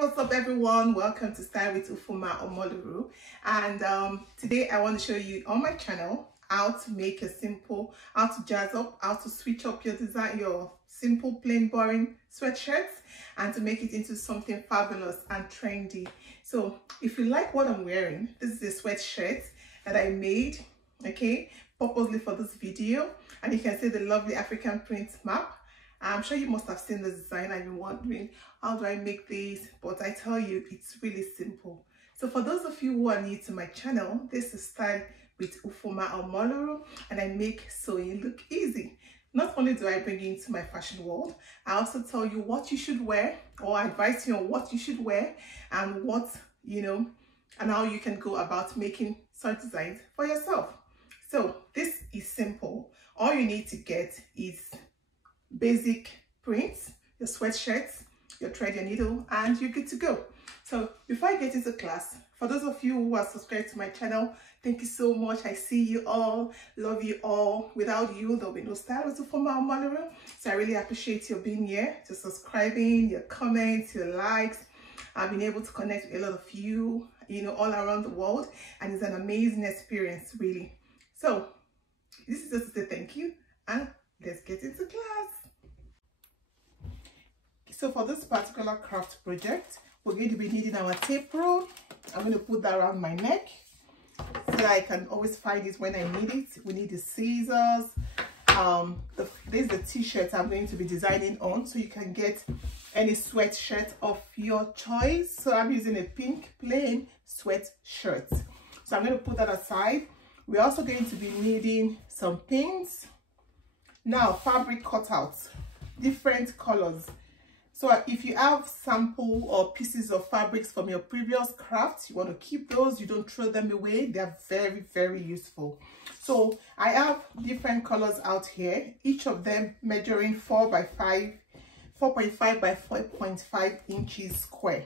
what's up everyone? Welcome to Style with Ufoma Omoluru. And today I want to show you on my channel how to make how to jazz up, how to switch up your design, your simple, plain, boring sweatshirts, and to make it into something fabulous and trendy. So if you like what I'm wearing, this is a sweatshirt that I made, okay, purposely for this video. And you can see the lovely African print map. I'm sure you must have seen the design and you're wondering, how do I make these? But I tell you, it's really simple. So for those of you who are new to my channel, this is Style with Ufoma Omoluru, and I make sewing look easy. Not only do I bring you into my fashion world, I also tell you what you should wear, or advise you on what you should wear and what, and how you can go about making such designs for yourself. So this is simple. All you need to get is basic prints, your sweatshirts, your thread, your needle, and you're good to go. So before I get into class, for those of you who are subscribed to my channel, thank you so much. I see you all, love you all. Without you, there'll be no Style with Ufoma Omoluru. So I really appreciate your being here, your subscribing, your comments, your likes. I've been able to connect with a lot of you, all around the world, and it's an amazing experience, really. So this is just to say thank you, and let's get into class. So for this particular craft project, we're going to be needing our tape roll. I'm going to put that around my neck so that I can always find it when I need it. We need the scissors. This is the t-shirt I'm going to be designing on, so you can get any sweatshirt of your choice. So I'm using a pink plain sweatshirt. So I'm going to put that aside. We're also going to be needing some pins. Now, fabric cutouts, different colors. So if you have sample or pieces of fabrics from your previous crafts, you want to keep those, you don't throw them away. They're very, very useful. So I have different colors out here, each of them measuring 4.5 by 4.5 inches square.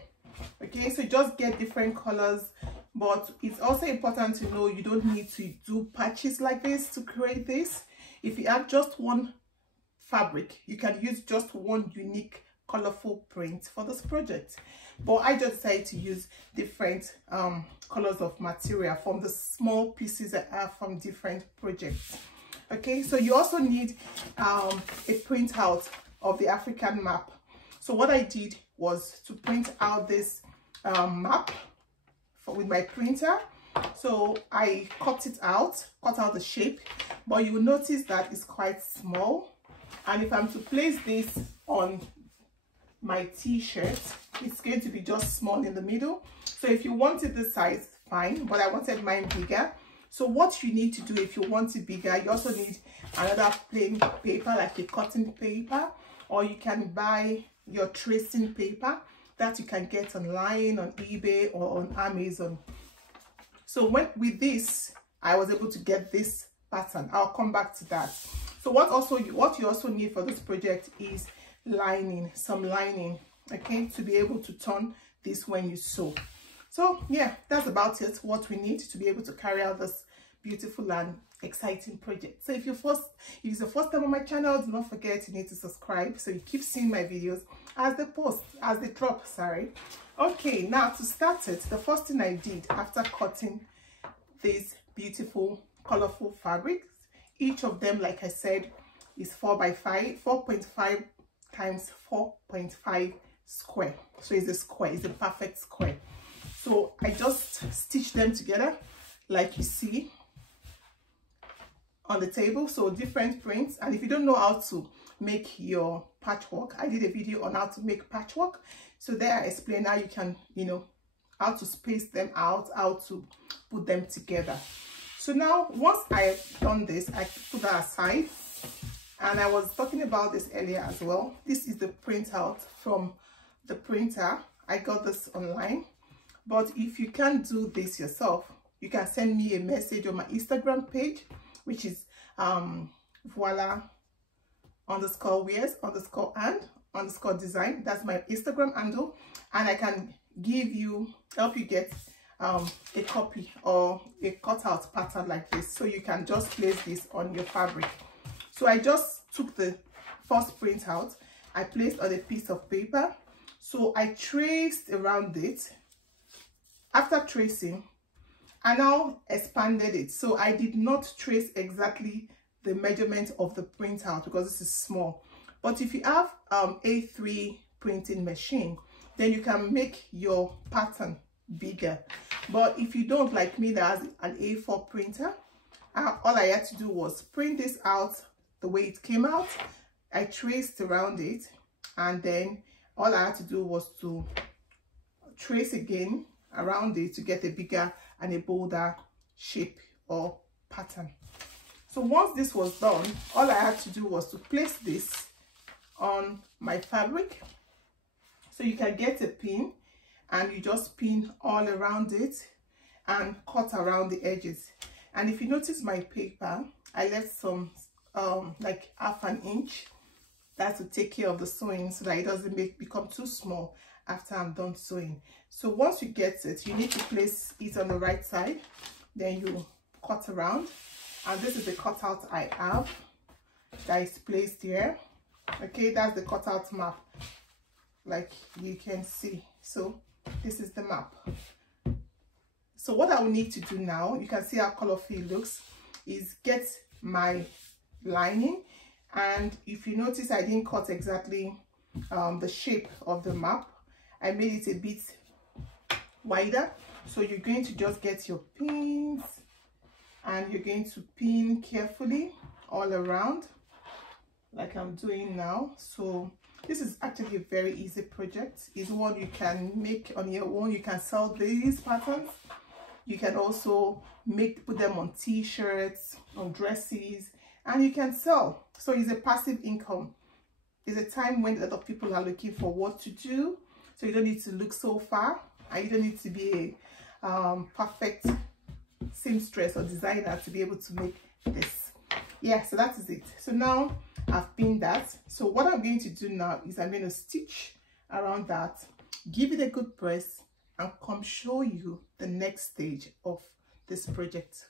Okay, so just get different colors, but it's also important to know you don't need to do patches like this to create this. If you have just one fabric, you can use just one unique colorful print for this project, but I just decided to use different colors of material from the small pieces I have from different projects. Okay, so you also need a printout of the African map. So what I did was to print out this map with my printer. So I cut out the shape, but you will notice that it's quite small, and if I'm to place this on my t-shirt, it's going to be just small in the middle. So if you wanted this size, fine, but I wanted mine bigger. So what you need to do if you want it bigger, you also need another plain paper, like a cotton paper, or you can buy your tracing paper that you can get online on eBay or on Amazon. So with this, I was able to get this pattern. I'll come back to that. So what you also need for this project is lining, some lining, okay, to be able to turn this when you sew. So yeah, that's about it, what we need to be able to carry out this beautiful and exciting project. So if it's the first time on my channel, do not forget you need to subscribe so you keep seeing my videos as they drop. Okay, now to start it, the first thing I did after cutting these beautiful colorful fabrics, each of them, like I said, is 4.5 times 4.5 square. So it's a square, it's a perfect square. So I just stitch them together like you see on the table. So different prints. And if you don't know how to make your patchwork, I did a video on how to make patchwork. So there I explain how you can, how to space them out, how to put them together. So now once I've done this, I put that aside. And I was talking about this earlier as well. This is the printout from the printer. I got this online. But if you can't do this yourself, you can send me a message on my Instagram page, which is voila_wears_and_design. That's my Instagram handle. And I can help you get a copy or a cutout pattern like this. So you can just place this on your fabric. So I just took the first print out, I placed on a piece of paper. So I traced around it. After tracing, I now expanded it. So I did not trace exactly the measurement of the printout because this is small. But if you have A3 printing machine, then you can make your pattern bigger. But if you don't, like me that has an A4 printer, all I had to do was print this out the way it came out. I traced around it, and then all I had to do was to trace again around it to get a bigger and a bolder shape or pattern. So once this was done, all I had to do was to place this on my fabric. So you can get a pin and you just pin all around it and cut around the edges. And if you notice my paper, I left some like ½ an inch. That's to take care of the sewing so that it doesn't become too small after I'm done sewing. So once you get it, you need to place it on the right side, then you cut around. And this is the cutout I have that is placed here. Okay, that's the cutout map, like you can see. So this is the map. So what I will need to do now, you can see how colorful it looks, is get my lining. And if you notice, I didn't cut exactly the shape of the map. I made it a bit wider. So you're going to just get your pins and you're going to pin carefully all around like I'm doing now. So this is actually a very easy project. It's one you can make on your own. You can sell these patterns. You can also put them on t-shirts, on dresses, and you can sell. So it's a passive income. It's a time when a lot of people are looking for what to do. So you don't need to look so far, and you don't need to be a perfect seamstress or designer to be able to make this. Yeah, so that is it. So now I've pinned that. So what I'm going to do now is I'm going to stitch around that, give it a good press, and come show you the next stage of this project.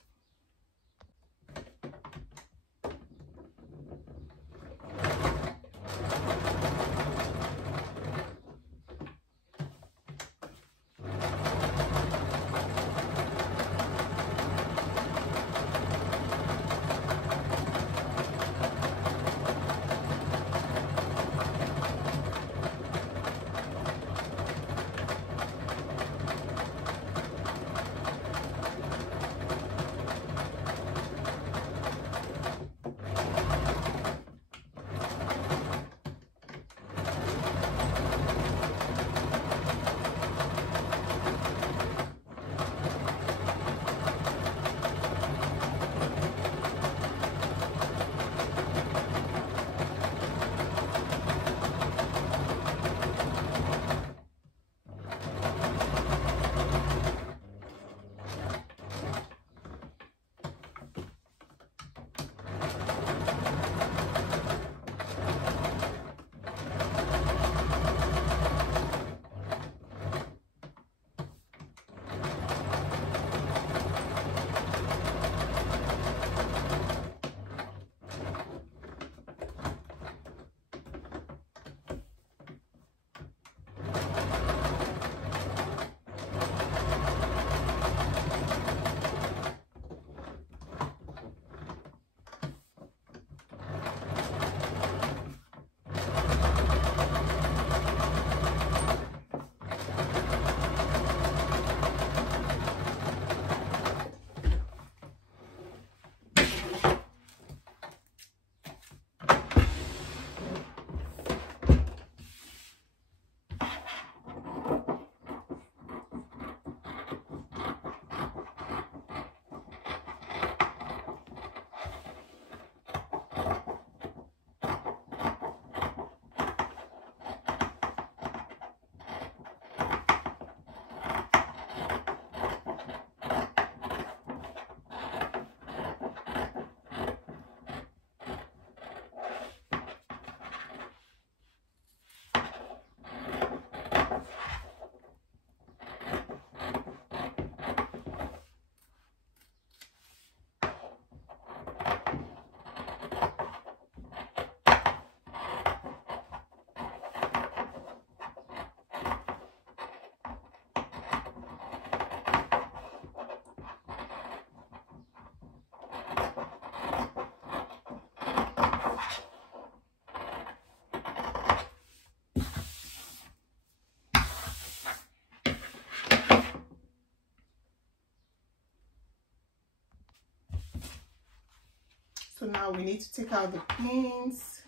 we need to take out the pins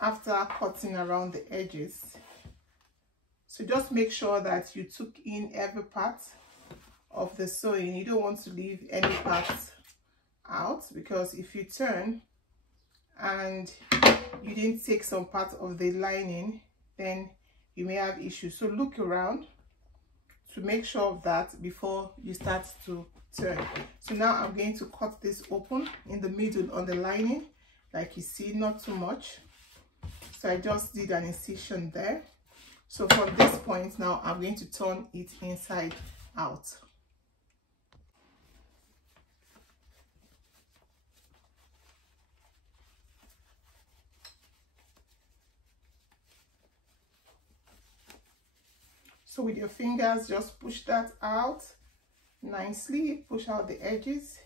after cutting around the edges. So just make sure that you took in every part of the sewing. You don't want to leave any parts out, because if you turn and you didn't take some part of the lining, then you may have issues. So look around to make sure of that before you start to turn. So now I'm going to cut this open in the middle on the lining, like you see, not too much. So I just did an incision there. So from this point now, I'm going to turn it inside out. So with your fingers, just push that out nicely, push out the edges.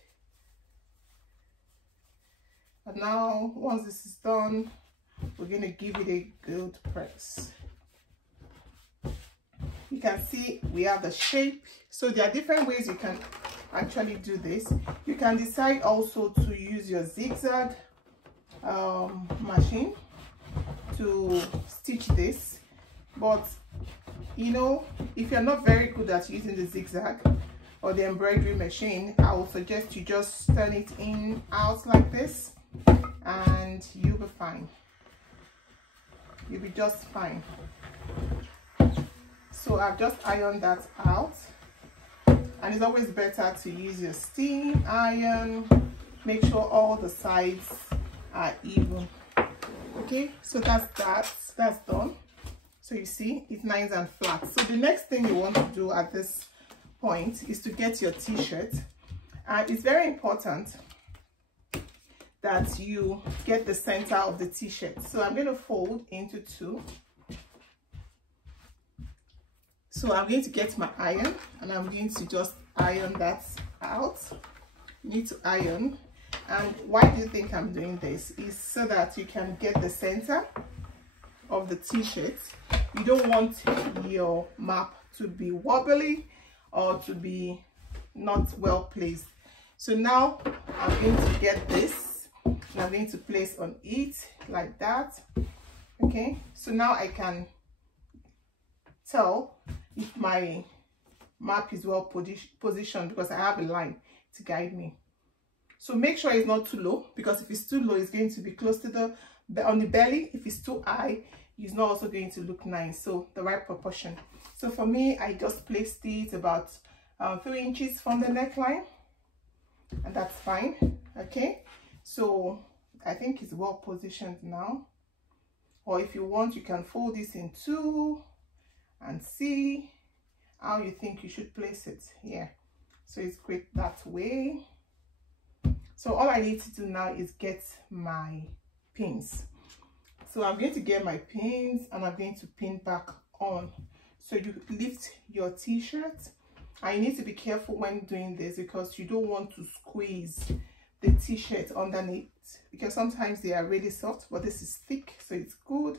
And now, once this is done, we're going to give it a good press. You can see we have the shape. So there are different ways you can actually do this. You can decide also to use your zigzag machine to stitch this, but you know, if you're not very good at using the zigzag or the embroidery machine, I would suggest you just turn it in out like this and you'll be fine. You'll be just fine. So I've just ironed that out, and it's always better to use your steam iron. Make sure all the sides are even. Okay, so that's done. So you see, it's nice and flat. So the next thing you want to do at this point is to get your t-shirt. And it's very important that you get the center of the t-shirt. So I'm going to fold into two. So I'm going to get my iron and I'm going to just iron that out. You need to iron. And why do you think I'm doing this? Is so that you can get the center of the t-shirt. You don't want your map to be wobbly or to be not well placed. So now I'm going to get this and I'm going to place on it like that. Okay, so now I can tell if my map is well positioned because I have a line to guide me. So make sure it's not too low, because if it's too low, it's going to be close to the on the belly. If it's too high, it's not also going to look nice. So the right proportion. So for me, I just placed it about 3 inches from the neckline, and that's fine. Okay, so I think it's well positioned now. Or if you want, you can fold this in two and see how you think you should place it here. So it's great that way. So all I need to do now is get my pins. So I'm going to get my pins and I'm going to pin back on. So you lift your t-shirt, and you need to be careful when doing this because you don't want to squeeze the t-shirt underneath, because sometimes they are really soft, but this is thick, so it's good.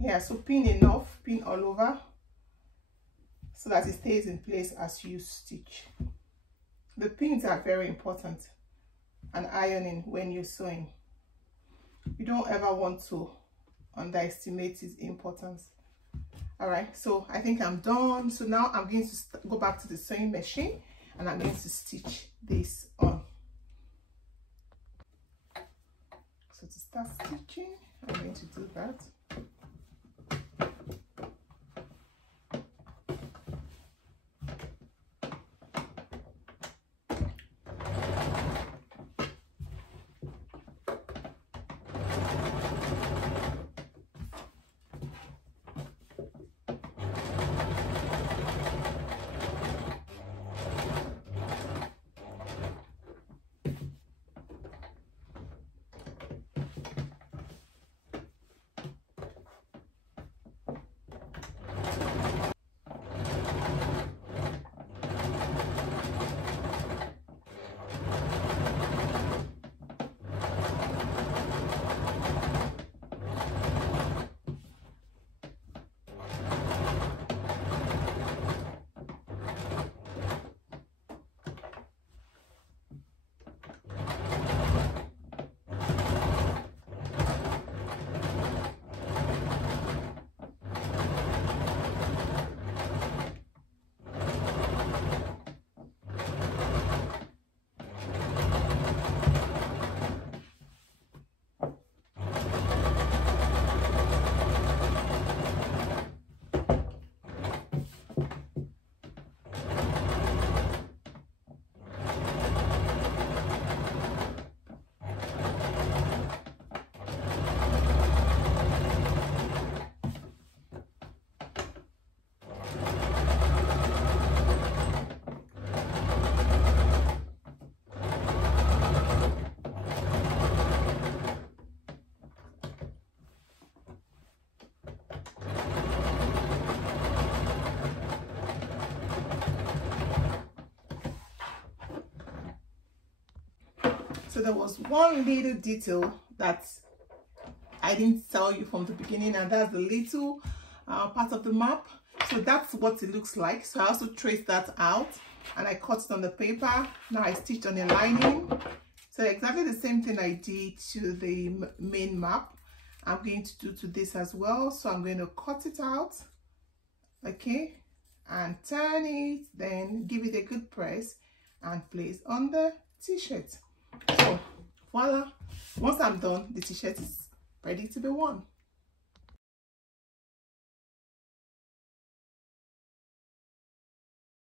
Yeah, so pin enough, pin all over so that it stays in place as you stitch. The pins are very important, and ironing when you're sewing. You don't ever want to underestimate its importance. All right, so I think I'm done. So now I'm going to go back to the sewing machine and I'm going to stitch this on. So to start stitching, I'm going to do that. So there was one little detail that I didn't tell you from the beginning, and that's the little part of the map. So that's what it looks like. So I also traced that out and I cut it on the paper. Now I stitched on the lining. So exactly the same thing I did to the main map, I'm going to do to this as well. So I'm going to cut it out, okay, and turn it, then give it a good press and place on the t-shirt. So voila, once I'm done, the t-shirt is ready to be worn.